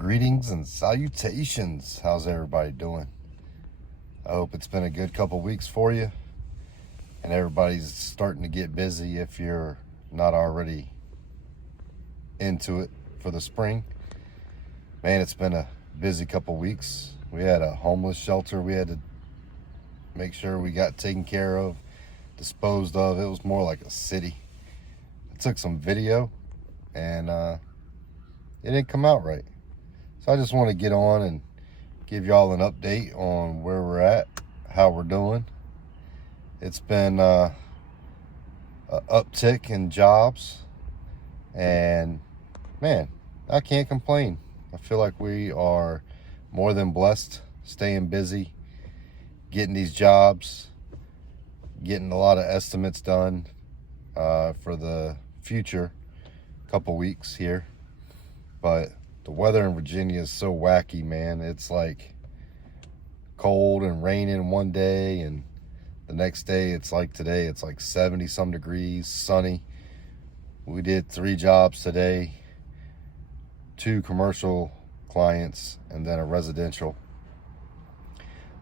Greetings and salutations. How's everybody doing? I hope it's been a good couple weeks for you and everybody's starting to get busy if you're not already into it for the spring. Man, it's been a busy couple weeks. We had a homeless shelter we had to make sure we got taken care of, disposed of. It was more like a city. I took some video and it didn't come out right. So I just want to get on and give y'all an update on where we're at, how we're doing. It's been an uptick in jobs, and man, I can't complain. I feel like we are more than blessed, staying busy, getting these jobs, getting a lot of estimates done for the future couple weeks here. But the weather in Virginia is so wacky, man. It's like cold and raining one day, and the next day it's like today, it's like 70 some degrees, sunny. We did 3 jobs today, 2 commercial clients and then a residential.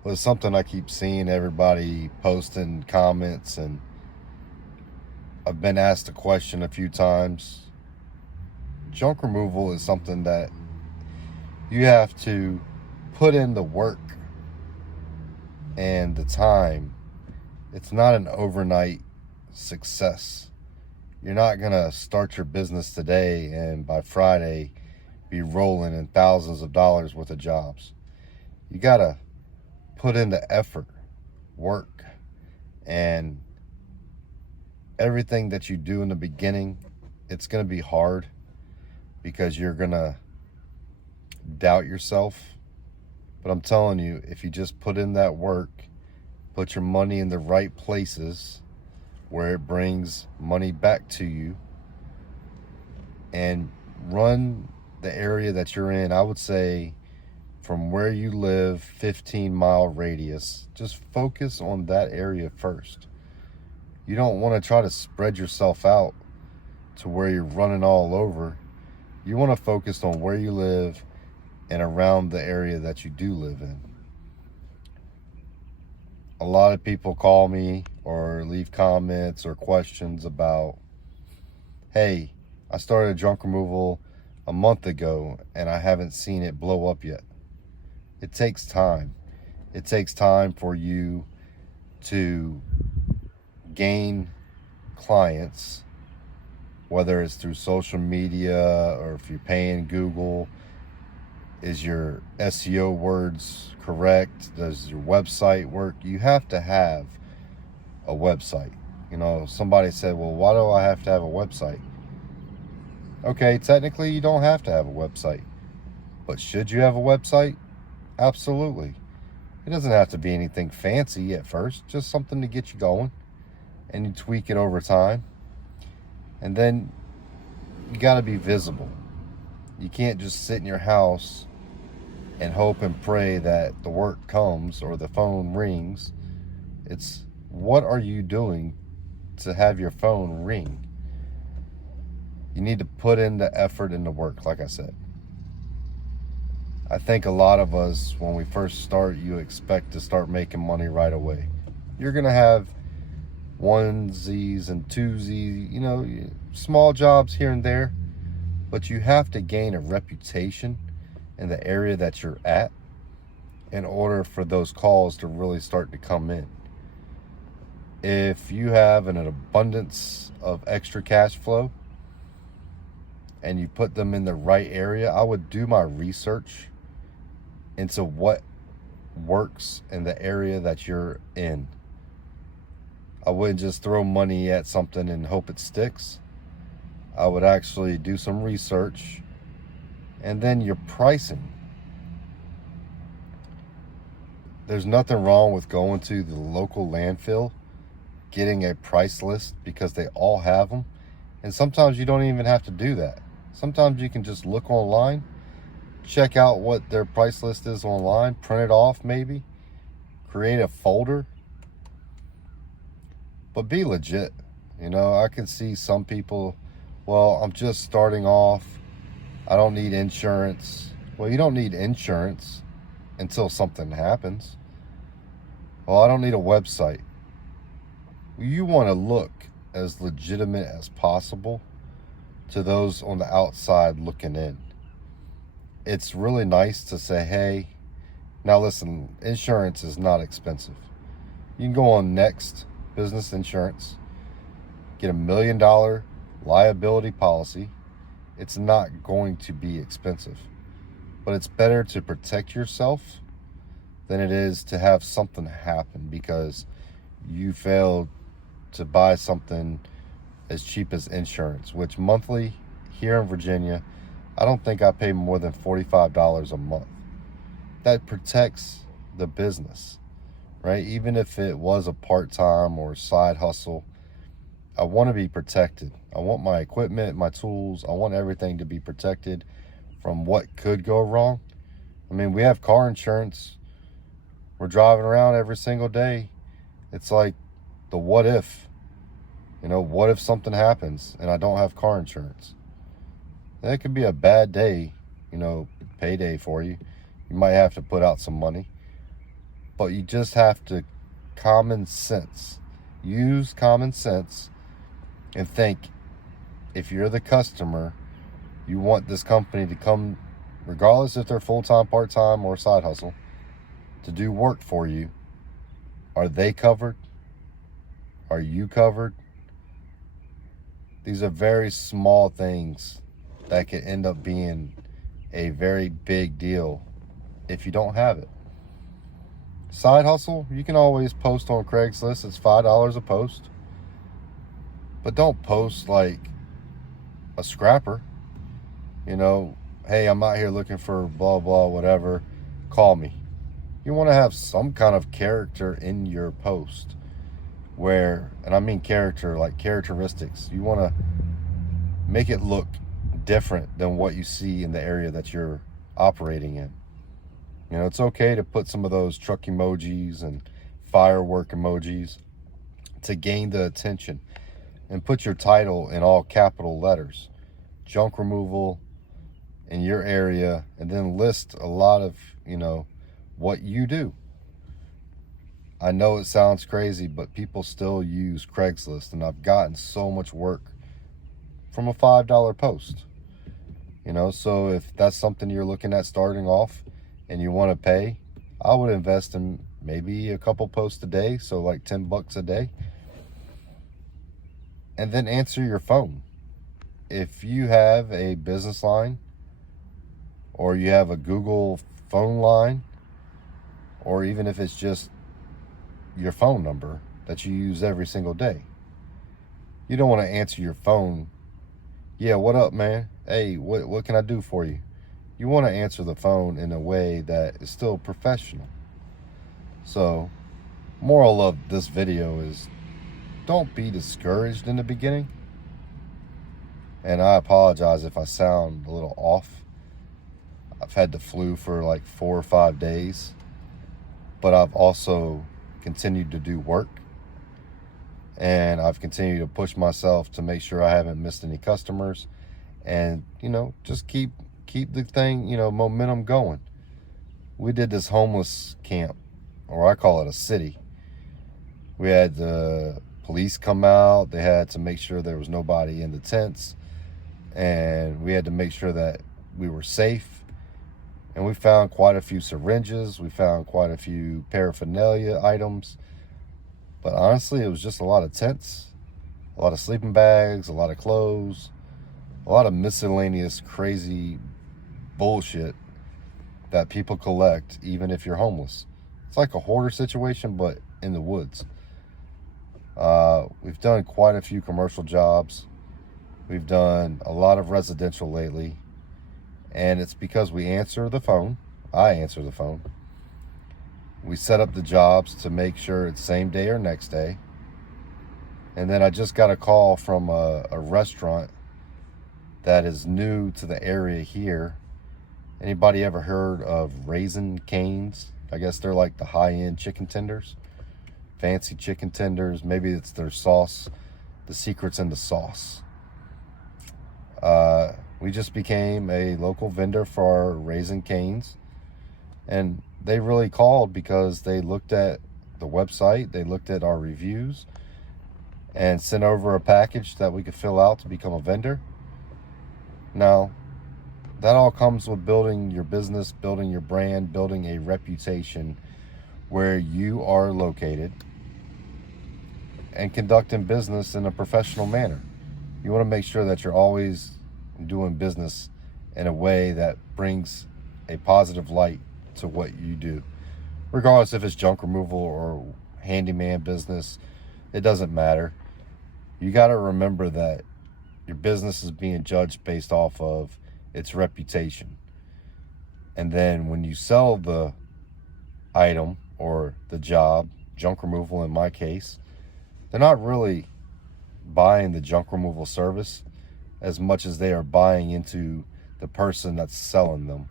Well, it's something I keep seeing everybody posting comments, and I've been asked a question a few times. Junk removal is something that you have to put in the work and the time. It's not an overnight success. You're not gonna start your business today and by Friday be rolling in thousands of dollars worth of jobs. You gotta put in the effort, work, and everything that you do in the beginning. It's gonna be hard because you're gonna doubt yourself. But I'm telling you, if you just put in that work, put your money in the right places where it brings money back to you, and run the area that you're in, I would say from where you live, 15-mile radius, just focus on that area first. You don't want to try to spread yourself out to where you're running all over. You want to focus on where you live and around the area that you do live in. A lot of people call me or leave comments or questions about, hey, I started junk removal a month ago and I haven't seen it blow up yet. It takes time. It takes time for you to gain clients, whether it's through social media or if you're paying Google. Is your SEO words correct? Does your website work? You have to have a website. You know, somebody said, well, why do I have to have a website? Okay, technically you don't have to have a website, but should you have a website? Absolutely. It doesn't have to be anything fancy at first, just something to get you going, and you tweak it over time. And then you got to be visible. You can't just sit in your house and hope and pray that the work comes or the phone rings. It's what are you doing to have your phone ring? You need to put in the effort and the work, like I said. I think a lot of us, when we first start, you expect to start making money right away. You're going to have onesies and twosies, you know, small jobs here and there, but you have to gain a reputation in the area that you're at in order for those calls to really start to come in. If you have an abundance of extra cash flow and you put them in the right area, I would do my research into what works in the area that you're in. I wouldn't just throw money at something and hope it sticks. I would actually do some research, and then your pricing. There's nothing wrong with going to the local landfill, getting a price list, because they all have them. And sometimes you don't even have to do that. Sometimes you can just look online, check out what their price list is online, print it off maybe, create a folder, but be legit. You know, I can see some people, well, I'm just starting off, I don't need insurance, Well, you don't need insurance until something happens. Well, I don't need a website. You want to look as legitimate as possible to those on the outside looking in. It's really nice to say, hey, now listen, insurance is not expensive. You can go on Next Business Insurance, get $1 million liability policy. It's not going to be expensive, but it's better to protect yourself than it is to have something happen because you failed to buy something as cheap as insurance, which monthly here in Virginia, I don't think I pay more than $45 a month. That protects the business, right? Even if it was a part-time or side hustle, I want to be protected. I want my equipment, my tools, I want everything to be protected from what could go wrong. I mean, we have car insurance. We're driving around every single day. It's like the what if. What if something happens and I don't have car insurance? That could be a bad day, payday for you. You might have to put out some money. But you just have to use common sense and think, if you're the customer, you want this company to come, regardless if they're full-time, part-time, or side hustle, to do work for you. Are they covered? Are you covered? These are very small things that can end up being a very big deal if you don't have it. Side hustle, you can always post on Craigslist. It's $5 a post. But don't post like a scrapper. Hey, I'm out here looking for blah, blah, whatever. Call me. You want to have some kind of character in your post and I mean character, like characteristics. You want to make it look different than what you see in the area that you're operating in. It's okay to put some of those truck emojis and firework emojis to gain the attention, and put your title in all capital letters, junk removal in your area, and then list a lot of, what you do. I know it sounds crazy, but people still use Craigslist, and I've gotten so much work from a $5 post. So if that's something you're looking at starting off and you want to pay, I would invest in maybe a couple posts a day, so like $10 a day. And then answer your phone. If you have a business line, or you have a Google phone line, or even if it's just your phone number that you use every single day, you don't want to answer your phone. Yeah, what up, man? Hey, what can I do for you? You want to answer the phone in a way that is still professional. So, moral of this video is, don't be discouraged in the beginning. And I apologize if I sound a little off. I've had the flu for like 4 or 5 days, but I've also continued to do work, and I've continued to push myself to make sure I haven't missed any customers, and just keep the thing, momentum going. We did this homeless camp, or I call it a city. We had the police come out. They had to make sure there was nobody in the tents, and we had to make sure that we were safe. And we found quite a few syringes. We found quite a few paraphernalia items. But honestly, it was just a lot of tents, a lot of sleeping bags, a lot of clothes, a lot of miscellaneous crazy bullshit that people collect even if you're homeless. It's like a hoarder situation, but in the woods. We've done quite a few commercial jobs. We've done a lot of residential lately. And it's because we answer the phone. I answer the phone. We set up the jobs to make sure it's same day or next day. And then I just got a call from a restaurant that is new to the area here. Anybody ever heard of Raisin Cane's? I guess they're like the high-end chicken tenders. Fancy chicken tenders. Maybe it's their sauce. The secret's in the sauce. We just became a local vendor for our Raising Canes, and they really called because they looked at the website, they looked at our reviews, and sent over a package that we could fill out to become a vendor. Now, that all comes with building your business, building your brand, building a reputation where you are located, and conducting business in a professional manner. You want to make sure that you're always doing business in a way that brings a positive light to what you do. Regardless if it's junk removal or handyman business, it doesn't matter. You got to remember that your business is being judged based off of its reputation. And then when you sell the item or the job, junk removal in my case, they're not really buying the junk removal service as much as they are buying into the person that's selling them.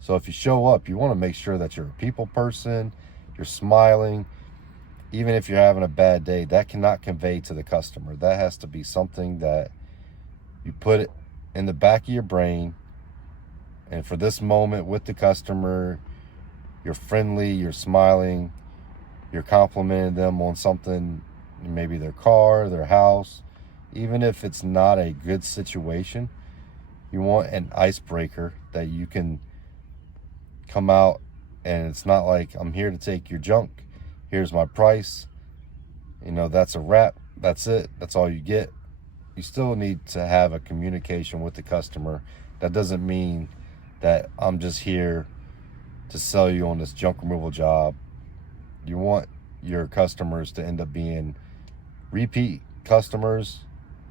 So if you show up, you want to make sure that you're a people person, you're smiling. Even if you're having a bad day, that cannot convey to the customer. That has to be something that you put it in the back of your brain. And for this moment with the customer, you're friendly, you're smiling, you're complimenting them on something, maybe their car, their house. Even if it's not a good situation, you want an icebreaker that you can come out, and it's not like, I'm here to take your junk, here's my price, that's a wrap, that's it, that's all you get. You still need to have a communication with the customer. That doesn't mean that I'm just here to sell you on this junk removal job. You want your customers to end up being repeat customers,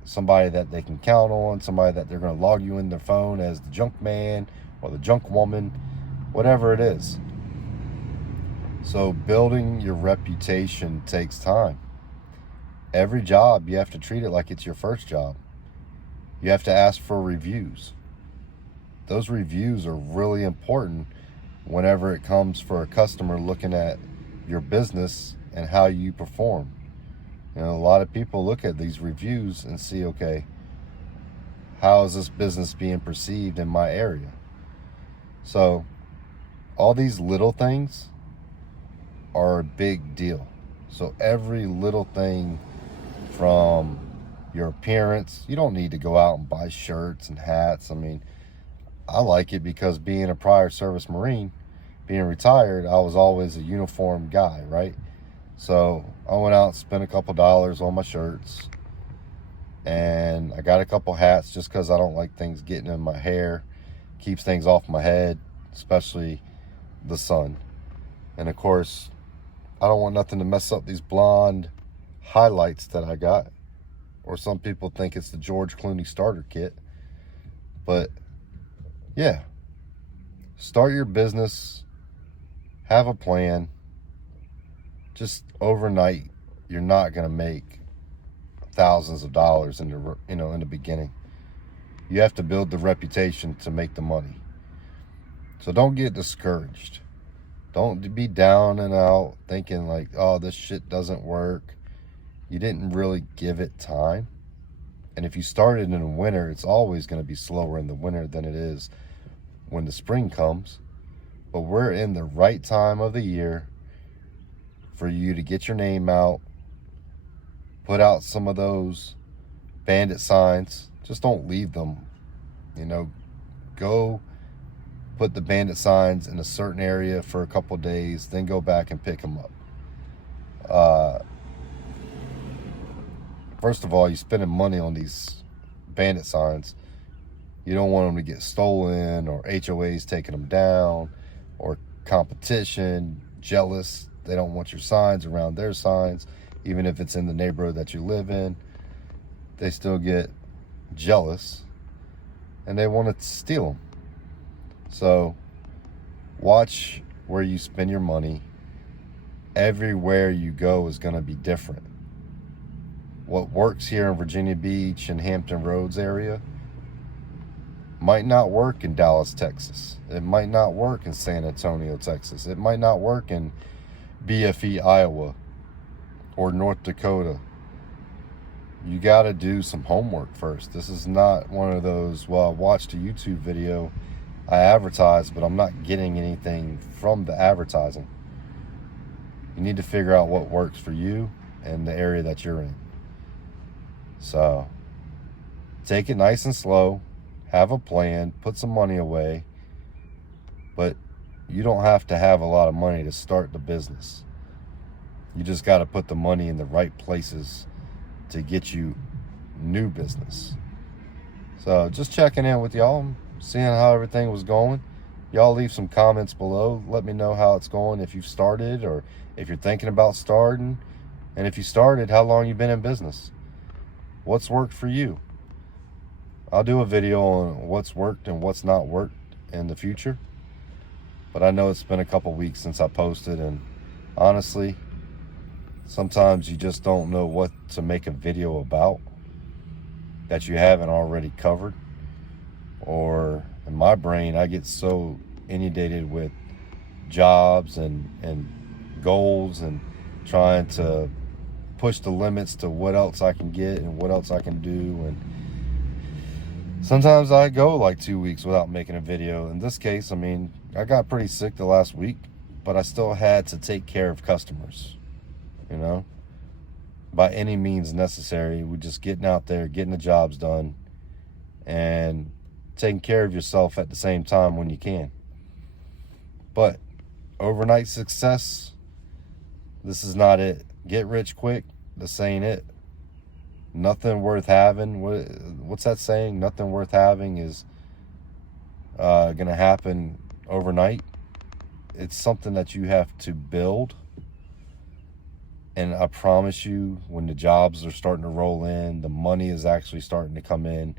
somebody that they can count on, somebody that they're going to log you in their phone as the junk man or the junk woman, whatever it is. So building your reputation takes time. Every job, you have to treat it like it's your first job. You have to ask for reviews. Those reviews are really important whenever it comes for a customer looking at your business and how you perform. A lot of people look at these reviews and see, okay, how is this business being perceived in my area? So all these little things are a big deal. So every little thing, from your appearance, you don't need to go out and buy shirts and hats. I like it because being a prior service Marine, being retired, I was always a uniform guy, right? So I went out and spent a couple dollars on my shirts, and I got a couple hats just because I don't like things getting in my hair. Keeps things off my head, especially the sun. And of course, I don't want nothing to mess up these blonde highlights that I got. Or some people think it's the George Clooney starter kit. But yeah, start your business, have a plan. Just overnight, you're not going to make thousands of dollars in the beginning. You have to build the reputation to make the money. So don't get discouraged. Don't be down and out thinking like, oh, this shit doesn't work. You didn't really give it time. And if you started in the winter, it's always going to be slower in the winter than it is when the spring comes. But we're in the right time of the year for you to get your name out, put out some of those bandit signs. Just don't leave them. Go put the bandit signs in a certain area for a couple days, then go back and pick them up. First of all, you're spending money on these bandit signs. You don't want them to get stolen, or HOAs taking them down, or competition, jealous. They don't want your signs around their signs. Even if it's in the neighborhood that you live in, they still get jealous and they want to steal them. So watch where you spend your money. Everywhere you go is going to be different. What works here in Virginia Beach and Hampton Roads area might not work in Dallas, Texas. It might not work in San Antonio, Texas. It might not work in BFE, Iowa, or North Dakota. you got to do some homework first. This is not one of those, well, I watched a YouTube video, I advertise, but I'm not getting anything from the advertising. You need to figure out what works for you and the area that you're in. So take it nice and slow, have a plan, put some money away, but you don't have to have a lot of money to start the business. You just got to put the money in the right places to get you new business. So just checking in with y'all, seeing how everything was going. Y'all leave some comments below. Let me know how it's going, if you've started or if you're thinking about starting. And if you started, how long you've been in business. What's worked for you? I'll do a video on what's worked and what's not worked in the future. But I know it's been a couple weeks since I posted, and honestly, sometimes you just don't know what to make a video about that you haven't already covered. Or in my brain, I get so inundated with jobs and goals and trying to push the limits to what else I can get and what else I can do. And sometimes I go like 2 weeks without making a video. In this case, I mean, I got pretty sick the last week, but I still had to take care of customers, you know, by any means necessary. We're just getting out there, getting the jobs done, and taking care of yourself at the same time when you can. But overnight success, this is not it. Get rich quick, this ain't it. Nothing worth having. What's that saying? Nothing worth having is gonna happen overnight. It's something that you have to build. And I promise you, when the jobs are starting to roll in, the money is actually starting to come in,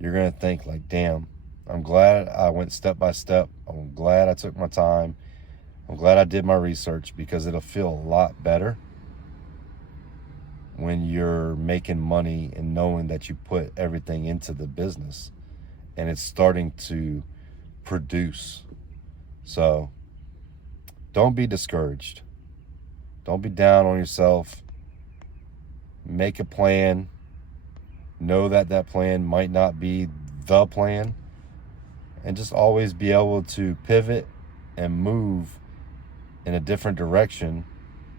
you're gonna think like, damn, I'm glad I went step by step. I'm glad I took my time. I'm glad I did my research, because it'll feel a lot better when you're making money and knowing that you put everything into the business and it's starting to produce. So don't be discouraged. Don't be down on yourself. Make a plan. Know that that plan might not be the plan, and just always be able to pivot and move in a different direction.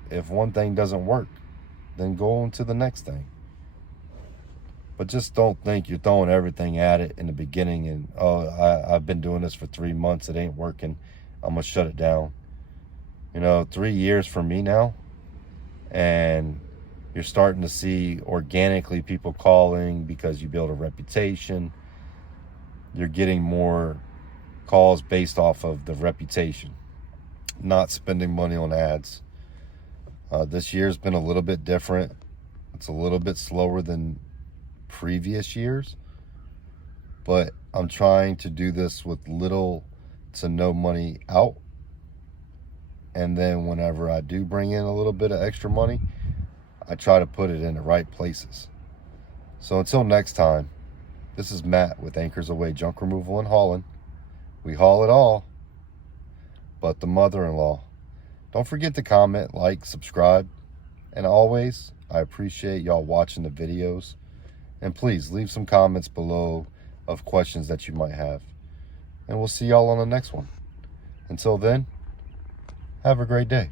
If one thing doesn't work, then go on to the next thing. But just don't think you're throwing everything at it in the beginning and, oh, I've been doing this for 3 months, it ain't working, I'm gonna shut it down. You know, 3 years for me now, and you're starting to see organically people calling because you build a reputation. You're getting more calls based off of the reputation, not spending money on ads. This year's been a little bit different. It's a little bit slower than previous years, but I'm trying to do this with little to no money out. And then whenever I do bring in a little bit of extra money, I try to put it in the right places. So until next time, this is Matt with Anchors Away Junk Removal and Hauling. We haul it all, but the mother-in-law. Don't forget to comment, like, subscribe, and always, I appreciate y'all watching the videos. And please leave some comments below of questions that you might have. And we'll see y'all on the next one. Until then, have a great day.